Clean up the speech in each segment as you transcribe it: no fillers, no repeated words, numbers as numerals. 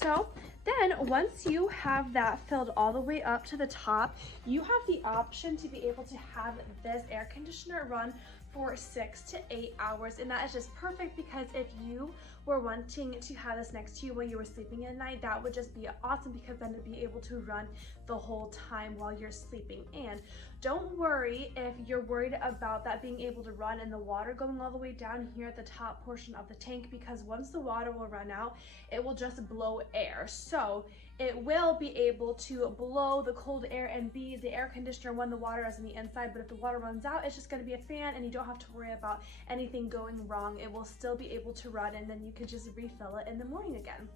So then once you have that filled all the way up to the top, you have the option to be able to have this air conditioner run for 6 to 8 hours. And that is just perfect, because if you were wanting to have this next to you while you were sleeping at night, that would just be awesome, because then it'd be able to run the whole time while you're sleeping. And don't worry if you're worried about that being able to run and the water going all the way down here at the top portion of the tank, because once the water will run out, it will just blow air. So it will be able to blow the cold air and be the air conditioner when the water is on the inside. But if the water runs out, it's just going to be a fan, and you don't have to worry about anything going wrong. It will still be able to run, and then you can just refill it in the morning again.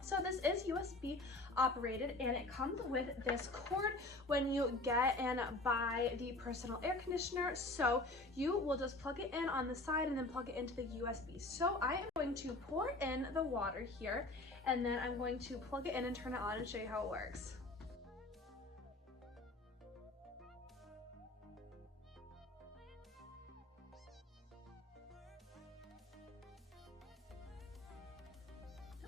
So this is USB operated, and it comes with this cord when you get and buy the personal air conditioner. So you will just plug it in on the side and then plug it into the USB. So I am going to pour in the water here, and then I'm going to plug it in and turn it on and show you how it works.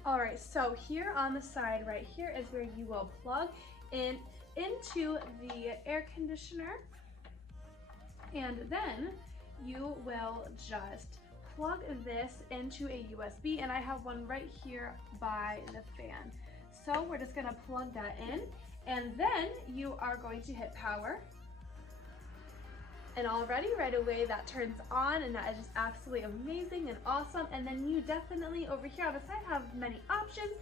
All right, so here on the side right here is where you will plug in into the air conditioner, and then you will just plug this into a USB, and I have one right here by the fan. So we're just gonna plug that in, and then you are going to hit power. And already right away that turns on, and that is just absolutely amazing and awesome. And then you definitely over here on the side have many options.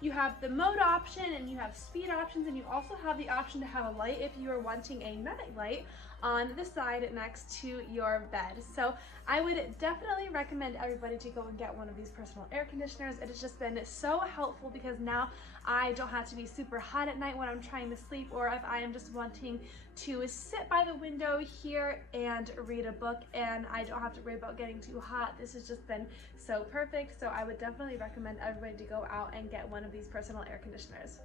You have the mode option, and you have speed options, and you also have the option to have a light if you are wanting a night light on the side next to your bed. So I would definitely recommend everybody to go and get one of these personal air conditioners. It has just been so helpful, because now I don't have to be super hot at night when I'm trying to sleep, or if I am just wanting to sit by the window here and read a book and I don't have to worry about getting too hot. This has just been so perfect. So I would definitely recommend everybody to go out and get one of these personal air conditioners.